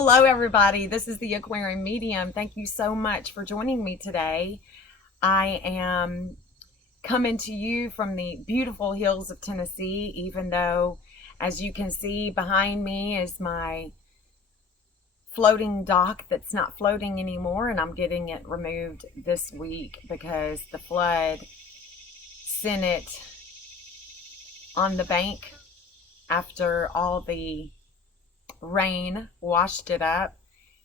Hello, everybody. This is the Aquarium Medium. Thank you so much for joining me today. I am coming to you from the beautiful hills of Tennessee, even though, as you can see behind me, is my floating dock that's not floating anymore, and I'm getting it removed this week because the flood sent it on the bank after all the rain washed it up.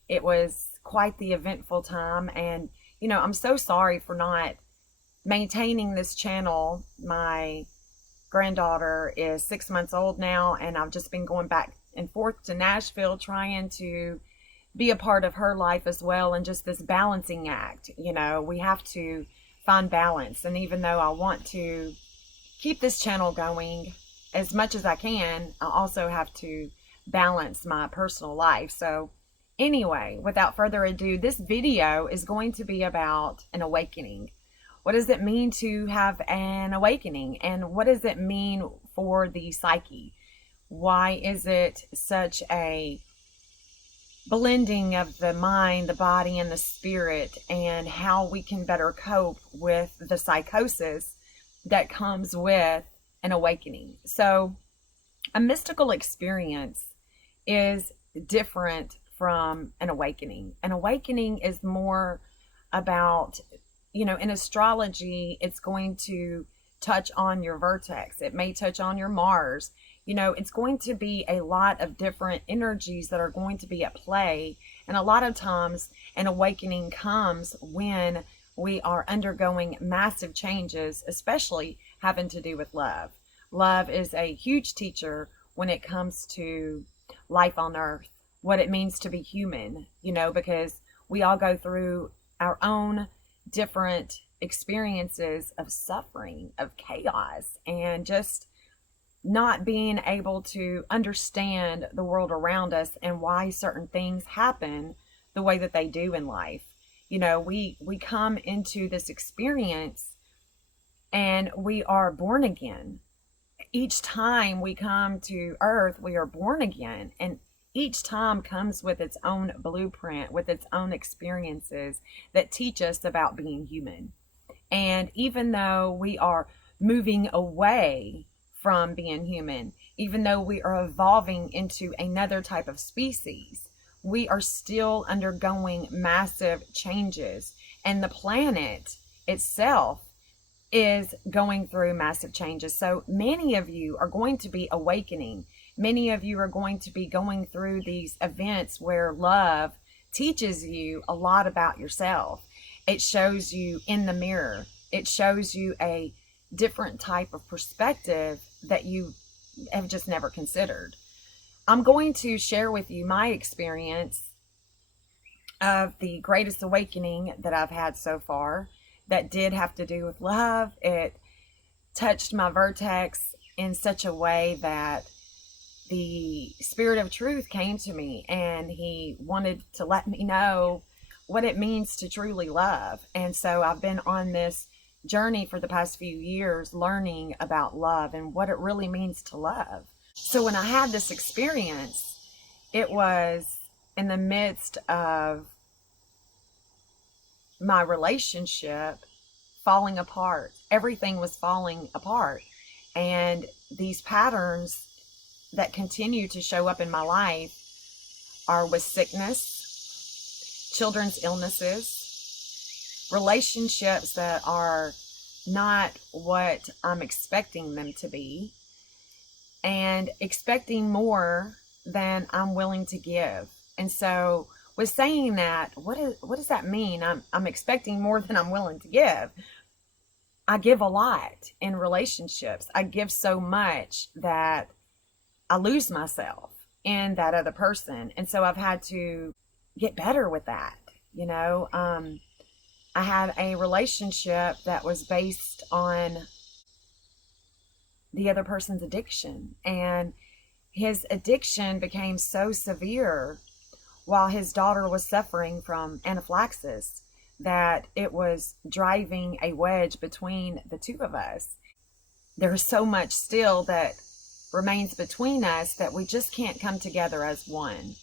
It was quite the eventful time, and I'm so sorry for not maintaining this channel. My granddaughter is 6 months old now, and I've just been going back and forth to Nashville trying to be a part of her life as well, and just this balancing act. We have to find balance, and even though I want to keep this channel going as much as I can, I also have to balance my personal life. So anyway, without further ado, this video is going to be about an awakening. What does it mean to have an awakening, and what does it mean for the psyche? Why is it such a blending of the mind, the body, and the spirit, and how we can better cope with the psychosis that comes with an awakening? So a mystical experience is different from an awakening. An awakening is more about, in astrology, it's going to touch on your vertex. It may touch on your Mars. It's going to be a lot of different energies that are going to be at play. And a lot of times an awakening comes when we are undergoing massive changes, especially having to do with love. Love is a huge teacher when it comes to life on earth, what it means to be human, because we all go through our own different experiences of suffering, of chaos, and just not being able to understand the world around us and why certain things happen the way that they do in life. We come into this experience and we are born again. Each time we come to earth, we are born again, and each time comes with its own blueprint, with its own experiences that teach us about being human. And even though we are moving away from being human, even though we are evolving into another type of species, we are still undergoing massive changes, and the planet itself is going through massive changes. So many of you are going to be awakening. Many of you are going to be going through these events where love teaches you a lot about yourself. It shows you in the mirror. It shows you a different type of perspective that you have just never considered. I'm going to share with you my experience of the greatest awakening that I've had so far that did have to do with love. It touched my vertex in such a way that the Spirit of Truth came to me, and he wanted to let me know what it means to truly love. And so I've been on this journey for the past few years learning about love and what it really means to love. So when I had this experience, it was in the midst of my relationship falling apart. Everything was falling apart, and these patterns that continue to show up in my life are with sickness, children's illnesses, relationships that are not what I'm expecting them to be, and expecting more than I'm willing to give. And so with saying that, what does that mean? I'm expecting more than I'm willing to give. I give a lot in relationships. I give so much that I lose myself in that other person. And so I've had to get better with that. I had a relationship that was based on the other person's addiction, and his addiction became so severe while his daughter was suffering from anaphylaxis that it was driving a wedge between the two of us. There's so much still that remains between us that we just can't come together as one.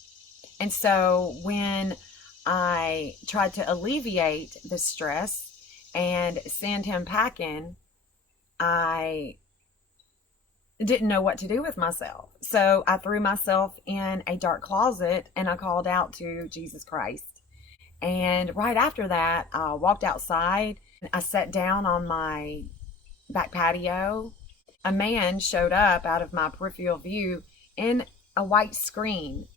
And so when I tried to alleviate the stress and send him packing, I didn't know what to do with myself. So I threw myself in a dark closet and I called out to Jesus Christ. And right after that, I walked outside. I sat down on my back patio. A man showed up out of my peripheral view in a white screen.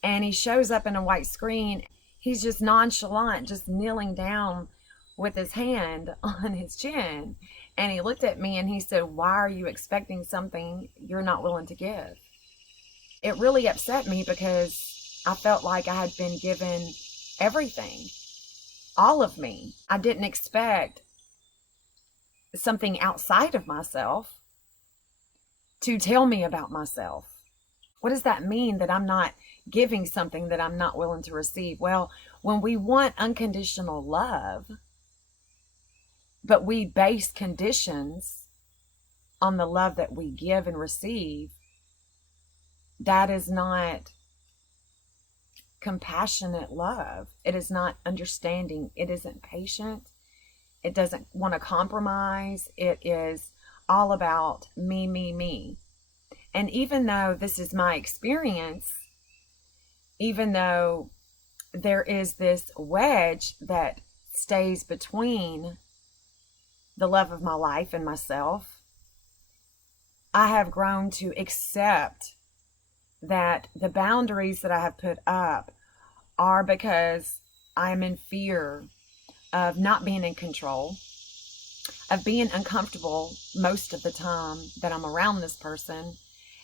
And he shows up in a white screen. He's just nonchalant, just kneeling down with his hand on his chin. And he looked at me and he said, "Why are you expecting something you're not willing to give?" It really upset me because I felt like I had been given everything, all of me. I didn't expect something outside of myself to tell me about myself. What does that mean, that I'm not giving something that I'm not willing to receive? Well, when we want unconditional love, but we base conditions on the love that we give and receive, that is not compassionate love. It is not understanding. It isn't patient. It doesn't want to compromise. It is all about me, me, me. And even though this is my experience, even though there is this wedge that stays between the love of my life and myself, I have grown to accept that the boundaries that I have put up are because I am in fear of not being in control, of being uncomfortable most of the time that I'm around this person.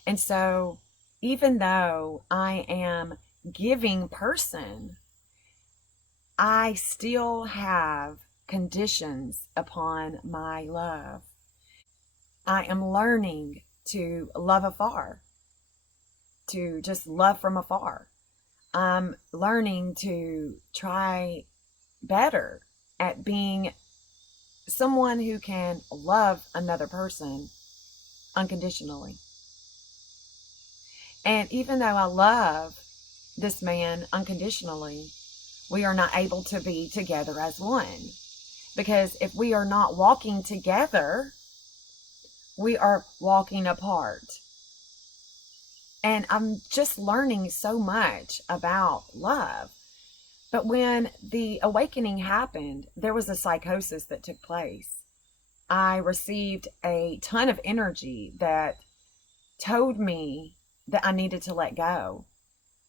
And so even though I am giving person, I still have conditions upon my love. I am learning to love afar, to just love from afar. I'm learning to try better at being someone who can love another person unconditionally. And even though I love this man unconditionally, we are not able to be together as one. Because if we are not walking together, we are walking apart. And I'm just learning so much about love. But when the awakening happened, there was a psychosis that took place. I received a ton of energy that told me that I needed to let go,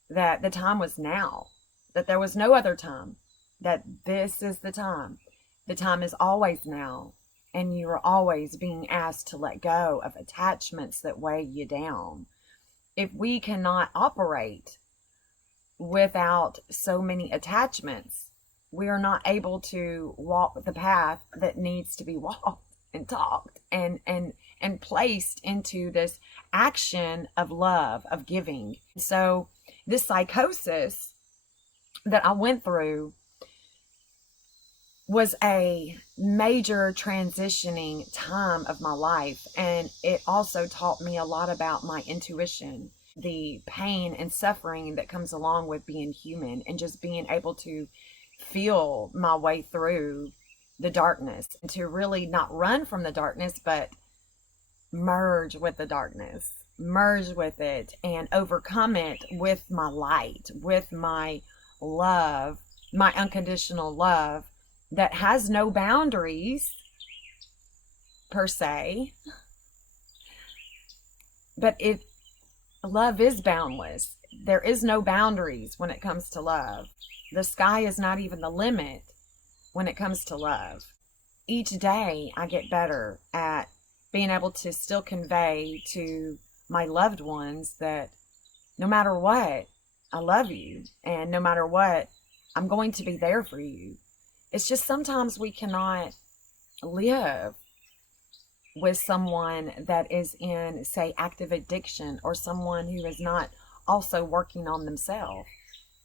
that the time was now, that there was no other time, that this is the time. The time is always now, and you are always being asked to let go of attachments that weigh you down. If we cannot operate without so many attachments, we are not able to walk the path that needs to be walked and talked and placed into this action of love, of giving. So this psychosis that I went through was a major transitioning time of my life. And it also taught me a lot about my intuition, the pain and suffering that comes along with being human, and just being able to feel my way through the darkness, and to really not run from the darkness, but merge with the darkness, merge with it and overcome it with my light, with my love, my unconditional love that has no boundaries per se. But love is boundless. There is no boundaries when it comes to love. The sky is not even the limit when it comes to love. Each day I get better at being able to still convey to my loved ones that no matter what, I love you. And no matter what, I'm going to be there for you. It's just sometimes we cannot live with someone that is in, say, active addiction, or someone who is not also working on themselves.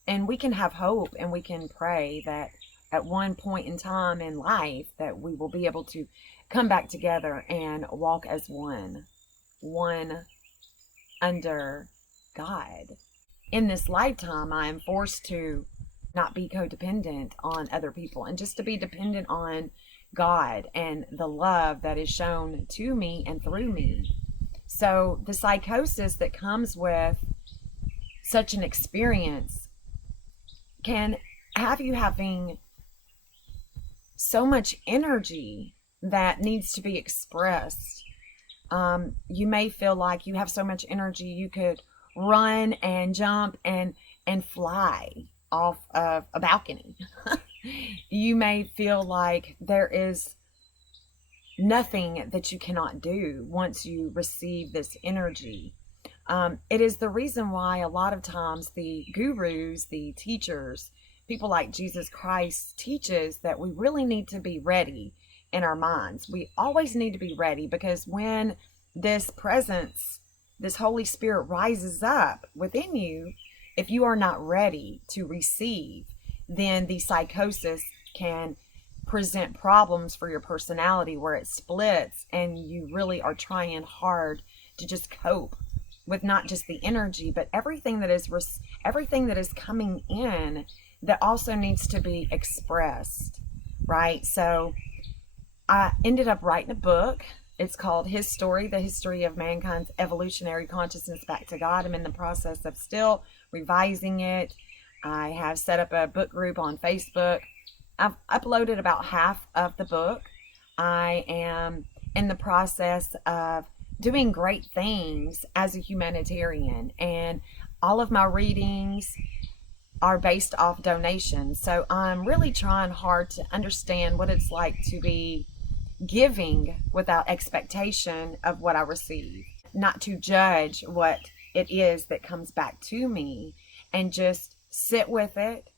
And we can have hope, and we can pray that at one point in time in life that we will be able to come back together and walk as one under God. in this lifetime, I am forced to not be codependent on other people and just to be dependent on God and the love that is shown to me and through me. So the psychosis that comes with such an experience can have you having so much energy that needs to be expressed. You may feel like you have so much energy you could run and jump and fly off of a balcony. You may feel like there is nothing that you cannot do once you receive this energy. It is the reason why a lot of times the gurus, the teachers, people like Jesus Christ teaches that we really need to be ready in our minds. We always need to be ready, because when this presence, this Holy Spirit rises up within you, if you are not ready to receive, then the psychosis can present problems for your personality where it splits and you really are trying hard to just cope with not just the energy, but everything that is coming in that also needs to be expressed, right? So I ended up writing a book. It's called His Story, The History of Mankind's Evolutionary Consciousness Back to God. I'm in the process of still revising it. I have set up a book group on Facebook. I've uploaded about half of the book. I am in the process of doing great things as a humanitarian, and all of my readings are based off donations. So I'm really trying hard to understand what it's like to be giving without expectation of what I receive, not to judge what it is that comes back to me, and just sit with it,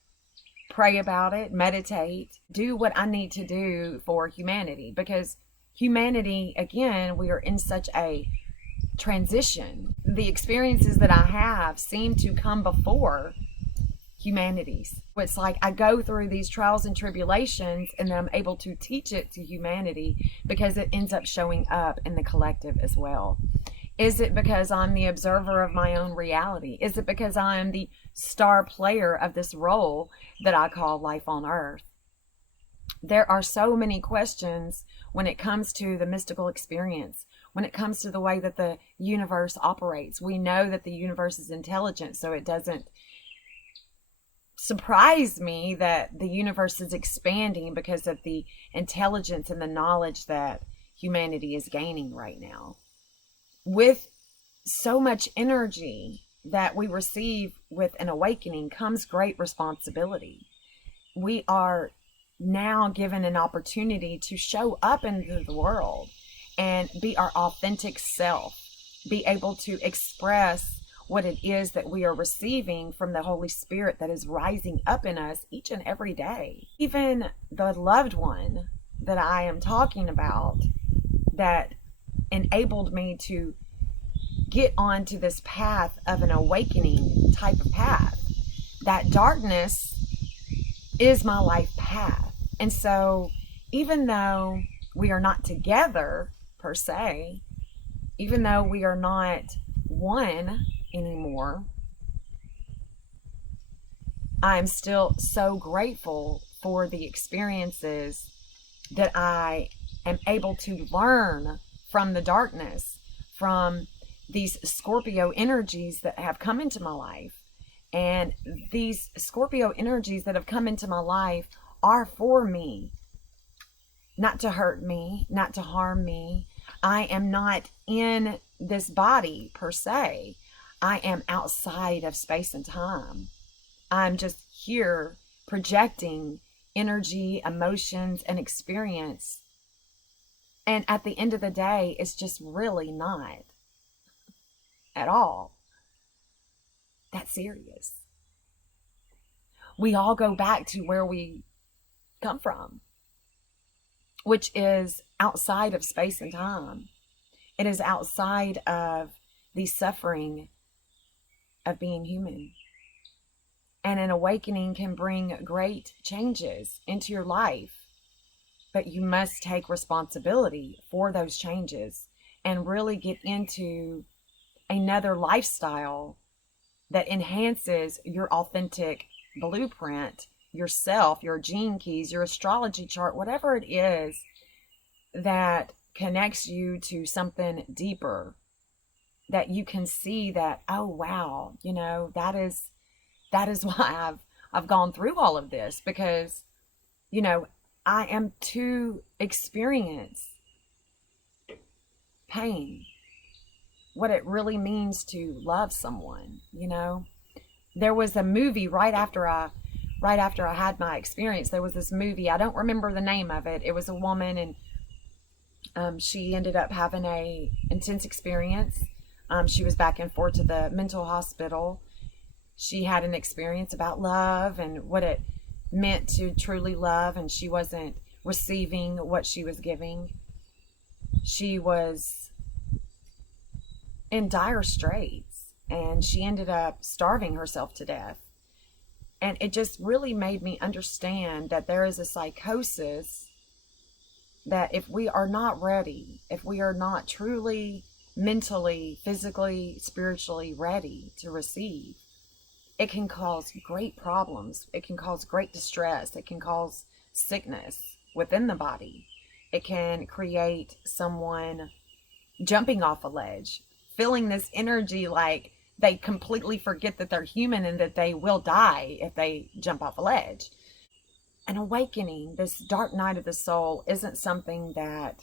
pray about it, meditate, do what I need to do for humanity. Because humanity, again, we are in such a transition. The experiences that I have seem to come before humanities. It's like I go through these trials and tribulations, and then I'm able to teach it to humanity because it ends up showing up in the collective as well. Is it because I'm the observer of my own reality? Is it because I am the star player of this role that I call life on earth? There are so many questions when it comes to the mystical experience, when it comes to the way that the universe operates. We know that the universe is intelligent, so it doesn't surprise me that the universe is expanding because of the intelligence and the knowledge that humanity is gaining right now. With so much energy that we receive with an awakening comes great responsibility. We are now given an opportunity to show up into the world and be our authentic self, be able to express what it is that we are receiving from the Holy Spirit that is rising up in us each and every day. Even the loved one that I am talking about that enabled me to get onto this path of an awakening type of path, that darkness is my life path. And so even though we are not together per se, even though we are not one anymore, I'm still so grateful for the experiences that I am able to learn from the darkness, from these Scorpio energies that have come into my life. And these Scorpio energies that have come into my life are for me, not to hurt me, not to harm me. I am not in this body per se. I am outside of space and time. I'm just here projecting energy, emotions, and experience. And at the end of the day, it's just really not at all that serious. We all go back to where we come from, which is outside of space and time. It is outside of the suffering of being human. And an awakening can bring great changes into your life, but you must take responsibility for those changes and really get into another lifestyle that enhances your authentic blueprint, yourself, your gene keys, your astrology chart, whatever it is that connects you to something deeper, that you can see that, oh wow, that is why I've gone through all of this, because I am to experience pain, what it really means to love someone. There was a movie right after I had my experience. There was this movie, I don't remember the name of it. It was a woman, and she ended up having a intense experience. She was back and forth to the mental hospital. She had an experience about love and what it meant to truly love, and she wasn't receiving what she was giving. She was in dire straits, and she ended up starving herself to death. And it just really made me understand that there is a psychosis that if we are not ready, if we are not truly mentally, physically, spiritually ready to receive, it can cause great problems. It can cause great distress. It can cause sickness within the body. It can create someone jumping off a ledge, feeling this energy like they completely forget that they're human and that they will die if they jump off a ledge. An awakening, this dark night of the soul, isn't something that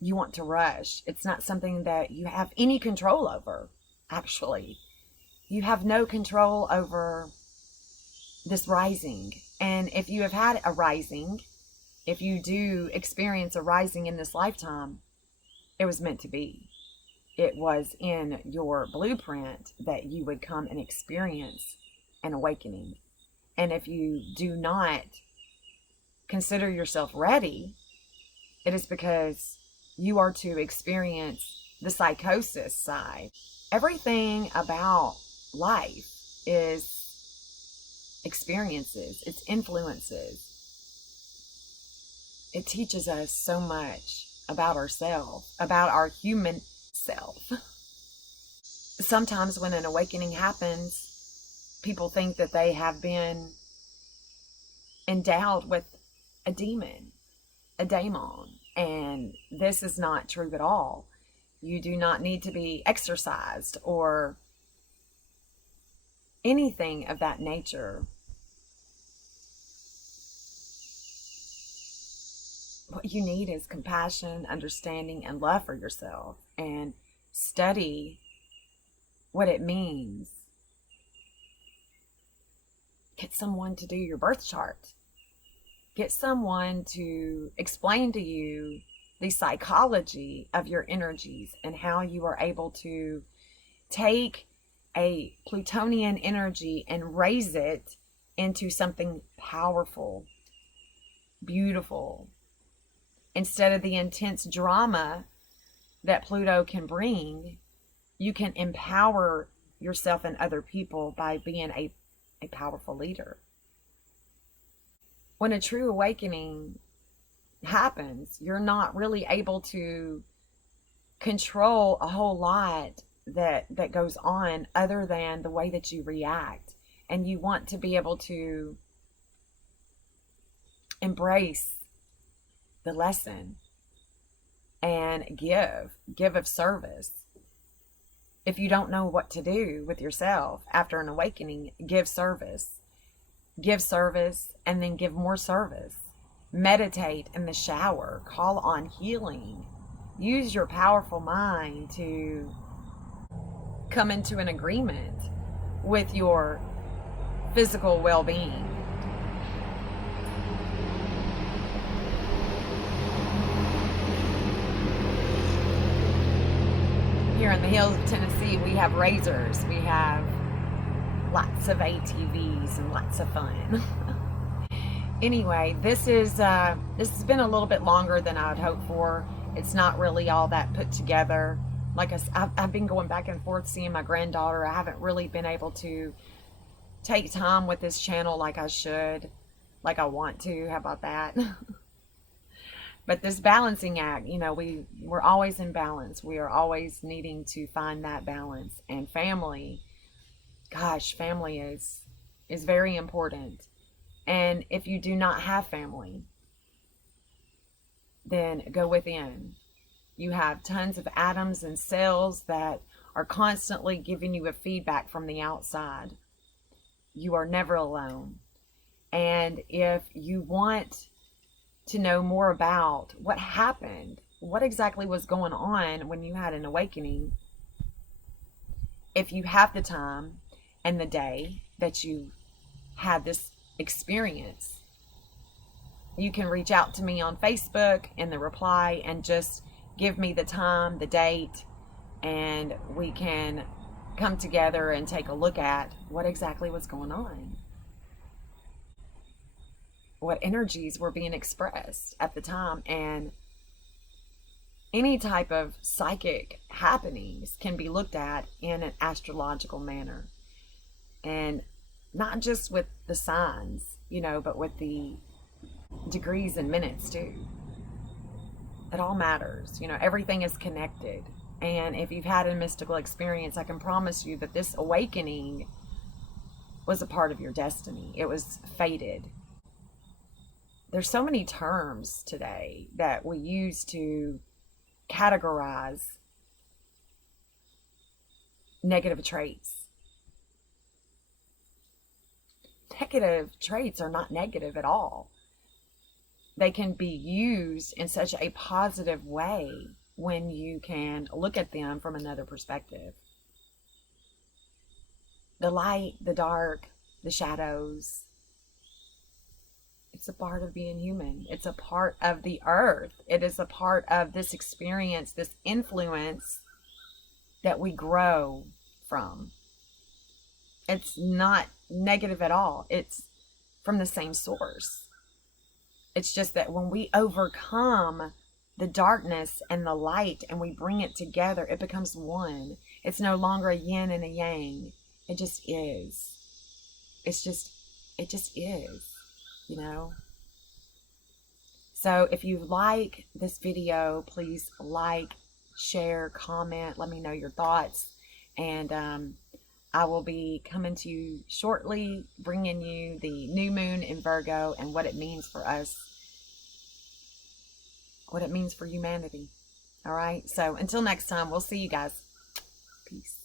you want to rush. It's not something that you have any control over, actually. You have no control over this rising. And if you have had a rising, if you do experience a rising in this lifetime, it was meant to be. It was in your blueprint that you would come and experience an awakening. And if you do not consider yourself ready, it is because you are to experience the psychosis side. Everything about life is experiences, it's influences. It teaches us so much about ourselves, about our human self. Sometimes when an awakening happens, people think that they have been endowed with a demon, a daemon, and this is not true at all. You do not need to be exorcised or anything of that nature. What you need is compassion, understanding, and love for yourself, and study what it means. Get someone to do your birth chart. Get someone to explain to you the psychology of your energies and how you are able to take a Plutonian energy and raise it into something powerful, beautiful. Instead of the intense drama that Pluto can bring, you can empower yourself and other people by being a powerful leader. When a true awakening happens, you're not really able to control a whole lot that goes on other than the way that you react. And you want to be able to embrace the lesson and give of service. If you don't know what to do with yourself after an awakening, give service. Give service and then give more service. Meditate in the shower. Call on healing. Use your powerful mind to come into an agreement with your physical well-being. Here in the hills of Tennessee, we have razors. We have lots of ATVs and lots of fun. Anyway, this has been a little bit longer than I would hoped for. It's not really all that put together. Like I've been going back and forth seeing my granddaughter. I haven't really been able to take time with this channel like I should, like I want to. How about that? But this balancing act, we're always in balance. We are always needing to find that balance. And family gosh, family is very important. And if you do not have family, then go within. You have tons of atoms and cells that are constantly giving you a feedback from the outside. You are never alone. And if you want to know more about what happened, what exactly was going on when you had an awakening, if you have the time and the day that you had this experience, you can reach out to me on Facebook in the reply and just give me the time, the date, and we can come together and take a look at what exactly was going on. What energies were being expressed at the time. And any type of psychic happenings can be looked at in an astrological manner. And not just with the signs, but with the degrees and minutes too. It all matters. Everything is connected. And if you've had a mystical experience, I can promise you that this awakening was a part of your destiny. It was fated. There's so many terms today that we use to categorize negative traits. Negative traits are not negative at all. They can be used in such a positive way when you can look at them from another perspective. The light, the dark, the shadows. It's a part of being human. It's a part of the earth. It is a part of this experience, this influence that we grow from. It's not negative at all. It's from the same source. It's just that when we overcome the darkness and the light and we bring it together, it becomes one. It's no longer a yin and a yang. It just is. It just is, So if you like this video, please like, share, comment, let me know your thoughts. And I will be coming to you shortly, bringing you the new moon in Virgo and what it means for us, what it means for humanity. All right. So until next time, we'll see you guys. Peace.